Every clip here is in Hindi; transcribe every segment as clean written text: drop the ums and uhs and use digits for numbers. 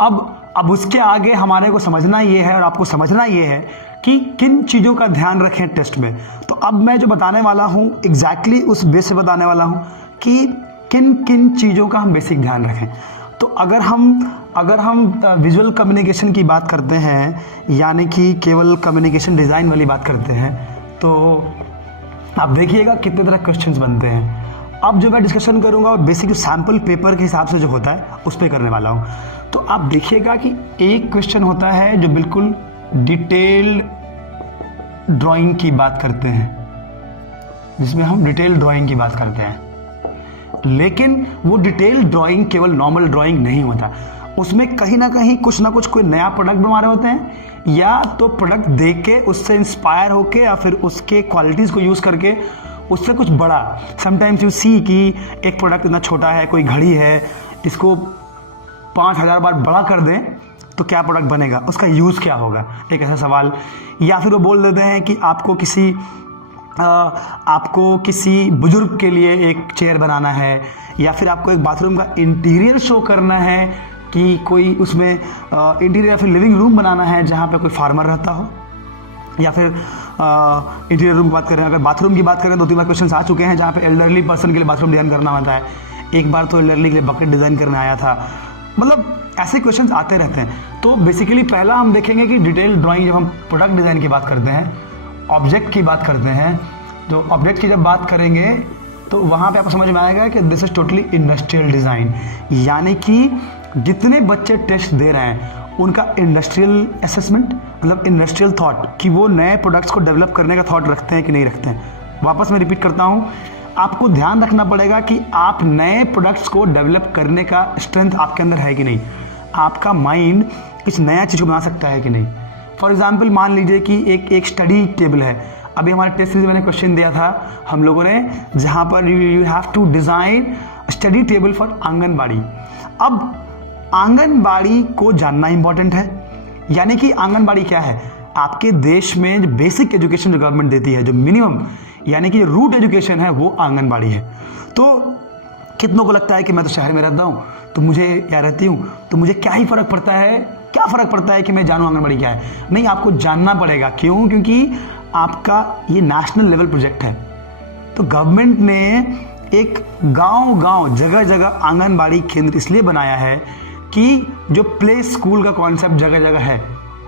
अब उसके आगे हमारे को समझना ये है और आपको समझना ये है कि किन चीज़ों का ध्यान रखें टेस्ट में। तो अब मैं जो बताने वाला हूँ एग्जैक्टली उस बेस से बताने वाला हूँ कि किन किन चीज़ों का हम बेसिक ध्यान रखें। तो अगर हम विजुअल कम्युनिकेशन की बात करते हैं, यानी कि केवल कम्युनिकेशन डिज़ाइन वाली बात करते हैं, तो आप देखिएगा कितने तरह क्वेश्चंस बनते हैं। अब जो मैं डिस्कशन करूंगा वो बेसिक सैम्पल पेपर के हिसाब से जो होता है उस पर करने वाला हूं। तो आप देखिएगा कि एक क्वेश्चन होता है जो बिल्कुल डिटेल्ड ड्राइंग की बात करते हैं, जिसमें हम डिटेल ड्राइंग की बात करते हैं। लेकिन वो डिटेल ड्राइंग केवल नॉर्मल ड्राइंग नहीं होता, उसमें कहीं ना कहीं कुछ ना कुछ कोई नया प्रोडक्ट बना रहे होते हैं, या तो प्रोडक्ट देख के उससे इंस्पायर होके या फिर उसके क्वालिटीज़ को यूज़ करके उससे कुछ बड़ा। समटाइम्स यू सी कि एक प्रोडक्ट इतना छोटा है, कोई घड़ी है, इसको 5000 बार बड़ा कर दें तो क्या प्रोडक्ट बनेगा, उसका यूज़ क्या होगा, एक ऐसा सवाल। या फिर वो बोल देते हैं कि आपको किसी बुजुर्ग के लिए एक चेयर बनाना है, या फिर आपको एक बाथरूम का इंटीरियर शो करना है कि कोई उसमें इंटीरियर या फिर लिविंग रूम बनाना है जहाँ पे कोई फार्मर रहता हो। या फिर इंटीरियर रूम की बात करें, अगर बाथरूम की बात करें तो 2 बार क्वेश्चन आ चुके हैं जहाँ पे एल्डरली पर्सन के लिए बाथरूम डिज़ाइन करना होता है। एक बार तो एल्डरली के लिए बकेट डिज़ाइन करना आया था। मतलब ऐसे क्वेश्चंस आते रहते हैं। तो बेसिकली पहला हम देखेंगे कि डिटेल ड्राइंग, जब हम प्रोडक्ट डिज़ाइन की बात करते हैं, ऑब्जेक्ट की बात करते हैं, तो ऑब्जेक्ट की जब बात करेंगे तो वहाँ पे आपको समझ में आएगा कि this is totally industrial design. यानी कि जितने बच्चे टेस्ट दे रहे हैं उनका इंडस्ट्रियल असेसमेंट, मतलब इंडस्ट्रियल थॉट, कि वो नए प्रोडक्ट्स को डेवलप करने का थॉट रखते हैं कि नहीं रखते हैं। वापस मैं रिपीट करता हूँ, आपको ध्यान रखना पड़ेगा कि आप नए प्रोडक्ट्स को डेवलप करने का स्ट्रेंथ आपके अंदर है कि नहीं, आपका माइंड कुछ नया चीज़ को बना सकता है कि नहीं। फॉर एग्जाम्पल मान लीजिए कि एक स्टडी टेबल है। अभी हमारे टेस्ट सीरीज में मैंने क्वेश्चन दिया था हम लोगों ने, जहाँ पर you have to design study table for anganwadi. अब आंगनबाड़ी को जानना इंपॉर्टेंट है। यानी कि आंगनबाड़ी क्या है, आपके देश में जो बेसिक एजुकेशन जो गवर्नमेंट देती है, जो मिनिमम यानी कि जो रूट एजुकेशन है, वो आंगनबाड़ी है। तो कितनों को लगता है कि मैं तो शहर में रहता हूँ, तो मुझे या रहती हूँ, तो मुझे क्या ही फ़र्क पड़ता है, क्या फ़र्क पड़ता है कि मैं जानूँ आंगनबाड़ी क्या है। नहीं, आपको जानना पड़ेगा। क्यों? क्योंकि आपका ये नेशनल लेवल प्रोजेक्ट है। तो गवर्नमेंट ने एक गांव-गांव, जगह-जगह आंगनबाड़ी केंद्र इसलिए बनाया है कि जो प्ले स्कूल का कॉन्सेप्ट जगह जगह है,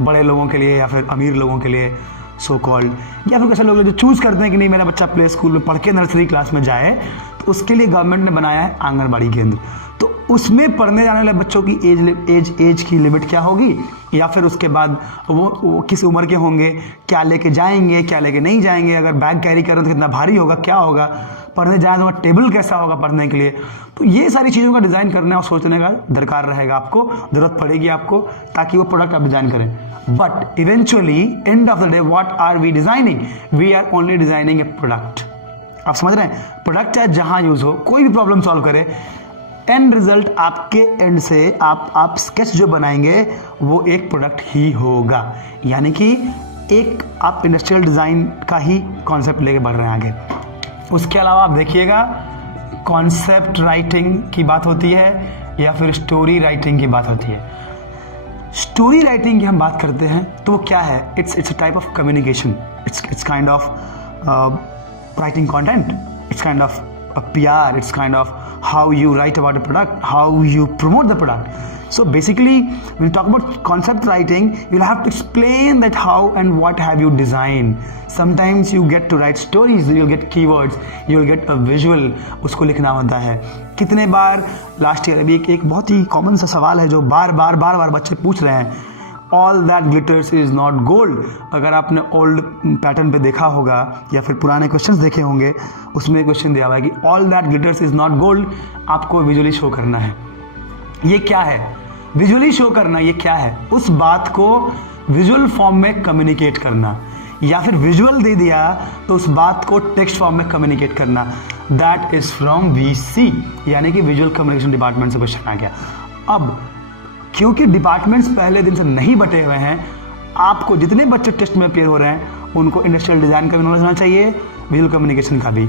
बड़े लोगों के लिए या फिर अमीर लोगों के लिए सो कॉल्ड, या फिर कैसे लोग जो चूज़ करते हैं कि नहीं मेरा बच्चा प्ले स्कूल में पढ़ के नर्सरी क्लास में जाए, तो उसके लिए गवर्नमेंट ने बनाया है आंगनबाड़ी केंद्र। तो उसमें पढ़ने जाने वाले बच्चों की एज की लिमिट क्या होगी, या फिर उसके बाद वो किस उम्र के होंगे, क्या लेके जाएंगे, क्या लेके नहीं जाएंगे, अगर बैग कैरी कर रहे हैं तो कितना भारी होगा, क्या होगा, पढ़ने जाए तो टेबल कैसा होगा पढ़ने के लिए। तो ये सारी चीज़ों का डिज़ाइन करने और सोचने का दरकार रहेगा, आपको ज़रूरत पड़ेगी आपको, ताकि वो प्रोडक्ट आप डिज़ाइन करें। But eventually end of the day what are we designing, we are only designing a product. आप समझ रहे हैं, प्रोडक्ट चाहे जहाँ यूज़ हो, कोई भी प्रॉब्लम सॉल्व करे, एंड रिजल्ट आपके एंड से आप स्केच जो बनाएंगे वो एक प्रोडक्ट ही होगा। यानी कि एक आप इंडस्ट्रियल डिज़ाइन का ही कॉन्सेप्ट लेके बढ़ रहे हैं आगे। उसके अलावा आप देखिएगा कॉन्सेप्ट राइटिंग की बात होती है या फिर स्टोरी राइटिंग की बात होती है। स्टोरी राइटिंग की हम बात करते हैं तो वो क्या है, it's a type of communication, it's kind of writing content, it's kind of a PR, it's kind of how you write about a product, how you promote the product. So basically when you talk about concept writing, you'll have to explain that how and what have you designed. Sometimes you get to write stories, you'll get keywords, you'll get a visual, उसको लिखना होता है। कितने बार लास्ट ईयर अभी एक बहुत ही कॉमन सा सवाल है जो बार बार बच्चे पूछ रहे हैं, all that glitters is not gold. अगर आपने ओल्ड पैटर्न पे देखा होगा या फिर पुराने क्वेश्चंस देखे होंगे, उसमें क्वेश्चन दिया हुआ है कि all that glitters is not gold, आपको विजुअली शो करना है। ये क्या है विजुअली शो करना, ये क्या है, उस बात को विजुअल फॉर्म में कम्युनिकेट करना, या फिर विजुअल दे दिया तो उस बात को टेक्स्ट फॉर्म में कम्युनिकेट करना। दैट इज फ्रॉम VC, यानी कि विजुअल कम्युनिकेशन डिपार्टमेंट से क्वेश्चन आ गया। अब क्योंकि डिपार्टमेंट्स पहले दिन से नहीं बटे हुए हैं, आपको जितने बच्चे टेस्ट में अपेयर हो रहे हैं उनको इंडस्ट्रियल डिज़ाइन का भी नॉलेज होना चाहिए, विजुअल कम्युनिकेशन का भी।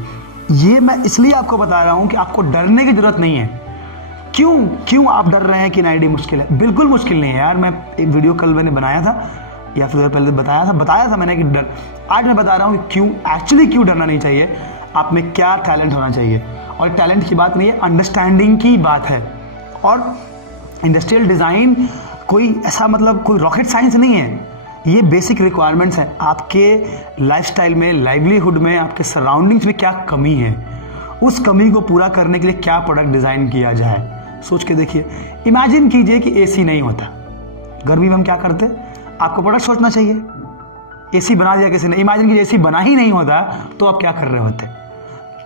ये मैं इसलिए आपको बता रहा हूँ कि आपको डरने की ज़रूरत नहीं है। क्यों आप डर रहे हैं कि एनआईडी मुश्किल है? बिल्कुल मुश्किल नहीं है यार। मैं एक वीडियो कल मैंने बनाया था या फिर पहले बताया था मैंने कि डर, आज मैं बता रहा हूँ क्यों डरना नहीं चाहिए। आप में क्या टैलेंट होना चाहिए, और टैलेंट की बात नहीं है, अंडरस्टैंडिंग की बात है। और इंडस्ट्रियल डिज़ाइन कोई ऐसा मतलब कोई रॉकेट साइंस नहीं है, ये बेसिक रिक्वायरमेंट्स हैं। आपके लाइफस्टाइल में, लाइवलीहुड में, आपके सराउंडिंग्स में क्या कमी है, उस कमी को पूरा करने के लिए क्या प्रोडक्ट डिज़ाइन किया जाए, सोच के देखिए। इमेजिन कीजिए कि एसी नहीं होता, गर्मी में हम क्या करते? आपको प्रोडक्ट सोचना चाहिए। एसी बना दिया किसी ने, इमेजिन कीजिए एसी बना ही नहीं होता तो आप क्या कर रहे होते?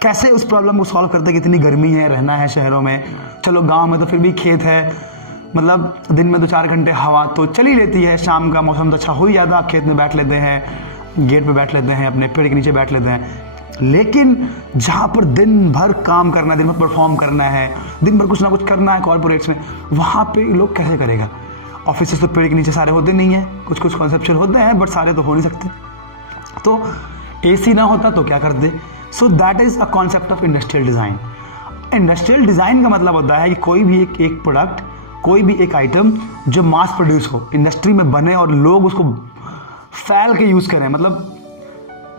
कैसे उस प्रॉब्लम को सॉल्व करते? कितनी गर्मी है, रहना है शहरों में, चलो गांव में तो फिर भी खेत है, मतलब दिन में 2-4 घंटे हवा तो चली लेती है, शाम का मौसम तो अच्छा हो ही जाता, आप खेत में बैठ लेते हैं, गेट पे बैठ लेते हैं, अपने पेड़ के नीचे बैठ लेते हैं। लेकिन जहाँ पर दिन भर काम करना है, दिन भर परफॉर्म करना है, दिन भर कुछ ना कुछ करना है कॉर्पोरेट्स में, वहाँ पे लोग कैसे करेगा? ऑफिस तो पेड़ के नीचे सारे होते नहीं हैं, कुछ कॉन्सेप्चुअल होते हैं बट सारे तो हो नहीं सकते। तो एसी ना होता तो क्या करते? So that is a concept of industrial design. Industrial design का मतलब होता है कि कोई भी एक प्रोडक्ट, कोई भी एक आइटम जो मास प्रोड्यूस हो, इंडस्ट्री में बने और लोग उसको फैल के यूज़ करें, मतलब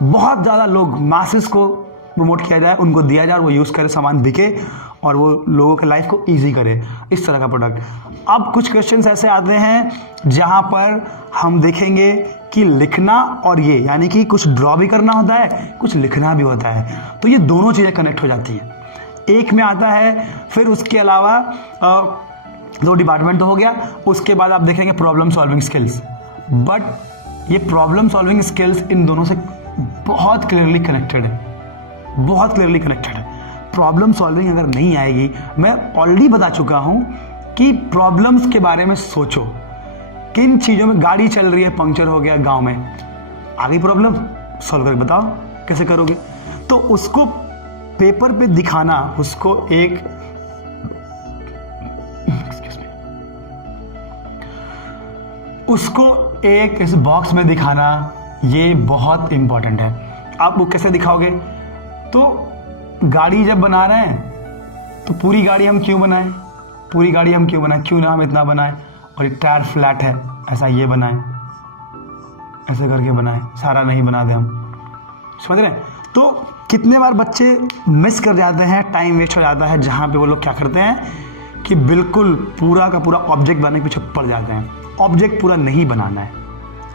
बहुत ज़्यादा लोग, मासेस को प्रमोट किया जाए, उनको दिया जाए और वो यूज़ करे, सामान बिके और वो लोगों के लाइफ को ईजी करे, इस तरह का प्रोडक्ट। अब कुछ क्वेश्चंस ऐसे आते हैं जहाँ पर हम देखेंगे कि लिखना और ये, यानी कि कुछ ड्रॉ भी करना होता है, कुछ लिखना भी होता है, तो ये दोनों चीज़ें कनेक्ट हो जाती हैं, एक में आता है। फिर उसके अलावा 2 डिपार्टमेंट तो हो गया, उसके बाद आप देखेंगे प्रॉब्लम सॉल्विंग स्किल्स। बट ये प्रॉब्लम सॉल्विंग स्किल्स इन दोनों से बहुत क्लियरली कनेक्टेड है, बहुत क्लियरली कनेक्टेड है। प्रॉब्लम सॉल्विंग अगर नहीं आएगी, मैं ऑलरेडी बता चुका हूँ कि प्रॉब्लम्स के बारे में सोचो। किन चीज़ों में गाड़ी चल रही है, पंक्चर हो गया गांव में, आ गई प्रॉब्लम, सॉल्व करके बताओ कैसे करोगे? तो उसको पेपर पे दिखाना, उसको एक इस बॉक्स में दिखाना, ये बहुत इंपॉर्टेंट है। आप वो कैसे दिखाओगे? तो गाड़ी जब बना रहे हैं तो पूरी गाड़ी हम क्यों बनाएं, क्यों ना हम इतना बनाएं, और ये टायर फ्लैट है, ऐसा ये बनाएं, ऐसे करके बनाएं, सारा नहीं बना दें हम, समझ रहे हैं? तो कितने बार बच्चे मिस कर जाते हैं, टाइम वेस्ट हो जाता है, जहाँ पे वो लोग क्या करते हैं कि बिल्कुल पूरा का पूरा ऑब्जेक्ट बनाने के पीछे पड़ जाते हैं। ऑब्जेक्ट पूरा नहीं बनाना है।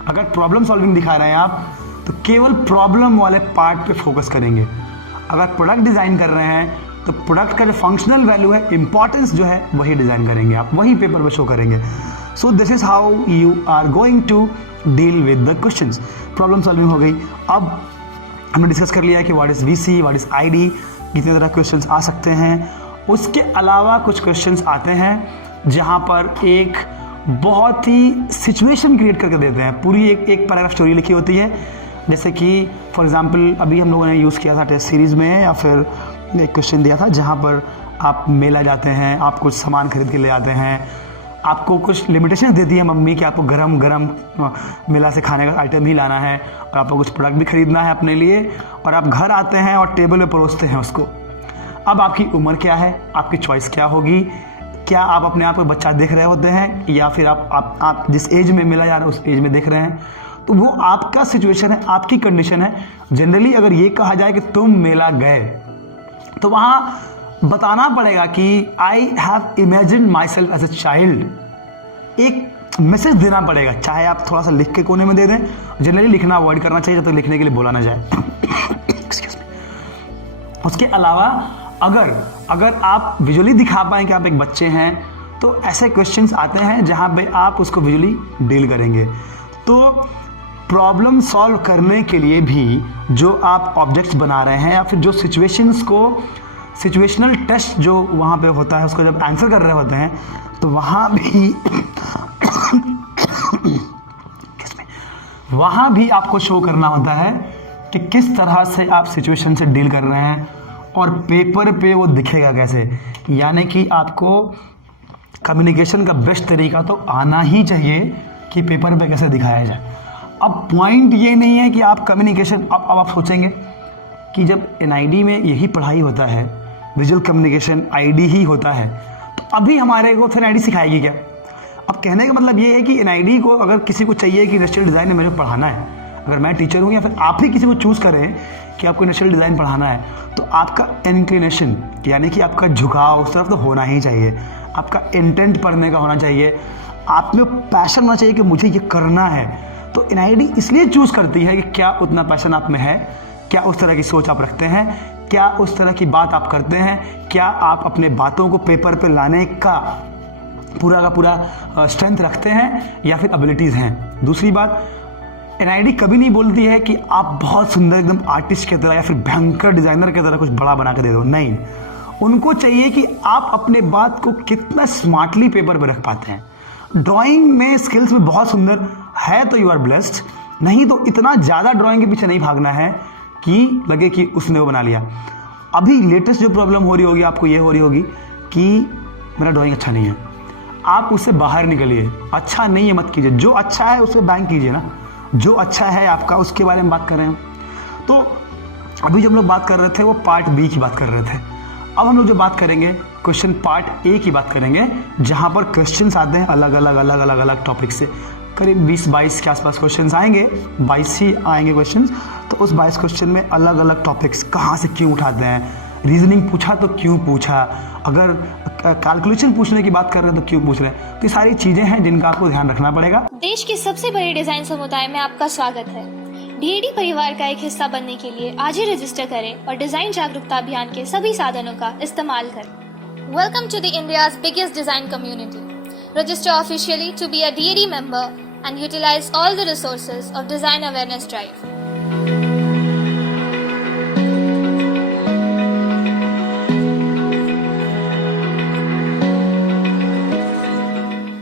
अगर प्रॉब्लम सॉल्विंग दिखा रहे हैं आप, तो केवल प्रॉब्लम वाले पार्ट पे फोकस करेंगे। अगर प्रोडक्ट डिज़ाइन कर रहे हैं तो प्रोडक्ट का जो फंक्शनल वैल्यू है, इंपॉर्टेंस जो है, वही डिज़ाइन करेंगे आप, वही पेपर पे शो करेंगे। So this is how you are going to deal with the questions. Problem solving हो गई। अब हमने डिस्कस कर लिया कि what is VC, what is ID, कितने तरह क्वेश्चंस आ सकते हैं। उसके अलावा कुछ क्वेश्चंस आते हैं जहाँ पर एक बहुत ही सिचुएशन क्रिएट करके देते हैं। पूरी एक पैराग्राफ स्टोरी लिखी होती है, जैसे कि फॉर एग्जांपल अभी हम लोगों ने यूज़ किया था टेस्ट सीरीज़ में, या फिर एक क्वेश्चन दिया था जहाँ पर आप मेला जाते हैं, आप कुछ सामान खरीद के ले आते हैं, आपको कुछ लिमिटेशन देती है मम्मी कि आपको गरम गरम मेला से खाने का आइटम ही लाना है, और आपको कुछ प्रोडक्ट भी खरीदना है अपने लिए, और आप घर आते हैं और टेबल पे परोसते हैं उसको। अब आपकी उम्र क्या है, आपकी चॉइस क्या होगी? क्या आप अपने आप को बच्चा देख रहे होते हैं, या फिर आप जिस एज में मिला जा रहा है उस एज में देख रहे हैं? तो वो आपका सिचुएशन है, आपकी कंडीशन है। जनरली अगर ये कहा जाए कि तुम मेला गए, तो वहाँ बताना पड़ेगा कि I have imagine myself as a child. एक मैसेज देना पड़ेगा, चाहे आप थोड़ा सा लिख के कोने में दे दें। जनरली लिखना अवॉइड करना चाहिए जब तक लिखने के लिए बोला ना जाए। उसके अलावा अगर आप विजुअली दिखा पाएँ कि आप एक बच्चे हैं, तो ऐसे क्वेश्चंस आते हैं जहाँ पे आप उसको विजुअली डील करेंगे। तो प्रॉब्लम सॉल्व करने के लिए भी जो आप ऑब्जेक्ट्स बना रहे हैं, या फिर जो सिचुएशंस को, सिचुएशनल टेस्ट जो वहाँ पे होता है, उसको जब आंसर कर रहे होते हैं, तो वहाँ भी आपको शो करना होता है कि किस तरह से आप सिचुएशन से डील कर रहे हैं, और पेपर पे वो दिखेगा कैसे। यानी कि आपको कम्युनिकेशन का बेस्ट तरीका तो आना ही चाहिए कि पेपर पे कैसे दिखाया जाए। अब पॉइंट ये नहीं है कि आप कम्युनिकेशन, अब आप सोचेंगे कि जब एनआईडी में यही पढ़ाई होता है, विजुअल कम्युनिकेशन आईडी ही होता है, तो अभी हमारे को फिर NID सिखाएगी क्या? अब कहने का मतलब ये है कि NID को अगर किसी को चाहिए कि इंडस्ट्रियल डिज़ाइन में मुझे पढ़ाना है, अगर मैं टीचर हूँ या फिर आप ही किसी को चूज़ करें कि आपको इंडस्ट्रियल डिज़ाइन पढ़ाना है, तो आपका इंक्लिनेशन यानी कि आपका झुकाव उस तरफ तो होना ही चाहिए, आपका इंटेंट पढ़ने का होना चाहिए, आप में पैशन होना चाहिए कि मुझे ये करना है। तो NID इसलिए चूज़ करती है कि क्या उतना पैशन आप में है, क्या उस तरह की सोच आप रखते हैं, क्या उस तरह की बात आप करते हैं, क्या आप अपने बातों को पेपर पे लाने का पूरा स्ट्रेंथ रखते हैं या फिर एबिलिटीज़ हैं। दूसरी बात, NID कभी नहीं बोलती है कि आप बहुत सुंदर एकदम आर्टिस्ट की तरह या फिर भयंकर डिज़ाइनर की तरह कुछ बड़ा बना के दे दो, नहीं। उनको चाहिए कि आप अपने बात को कितना स्मार्टली पेपर पे रख पाते हैं। ड्राइंग में स्किल्स में बहुत सुंदर है तो यू आर ब्लेस्ड, नहीं तो इतना ज़्यादा ड्राइंग के पीछे नहीं भागना है कि लगे कि उसने वो बना लिया। अभी लेटेस्ट जो प्रॉब्लम हो रही होगी आपको, ये हो रही होगी कि मेरा ड्राइंग अच्छा नहीं है, आप उससे बाहर निकलिए। अच्छा नहीं है मत कीजिए, जो अच्छा है उससे बैंक कीजिए ना, जो अच्छा है आपका उसके बारे में बात कर रहे हैं। तो अभी जो हम लोग बात कर रहे थे वो पार्ट बी की बात कर रहे थे। अब हम लोग जो बात करेंगे क्वेश्चन पार्ट ए की बात करेंगे, जहाँ पर क्वेश्चंस आते हैं अलग अलग टॉपिक से। करीब 20-22 के आसपास क्वेश्चंस आएंगे, 22 ही आएंगे क्वेश्चंस। तो उस 22 क्वेश्चन में अलग अलग टॉपिक्स कहाँ से क्यों उठाते हैं, रीजनिंग पूछा तो क्यों पूछा, अगर कैलकुलेशन पूछने की बात कर रहे हैं तो क्यों पूछ रहे हैं, तो ये सारी चीज़ें हैं जिनका आपको ध्यान रखना पड़ेगा। देश के सबसे बड़े डिजाइन समुदाय में आपका स्वागत है। DAD परिवार का एक हिस्सा बनने के लिए आज ही रजिस्टर करें और डिजाइन जागरूकता अभियान के सभी साधनों का इस्तेमाल करें। Welcome to the India's biggest design community. Register officially to be a DAD member and utilize all the resources of Design Awareness Drive.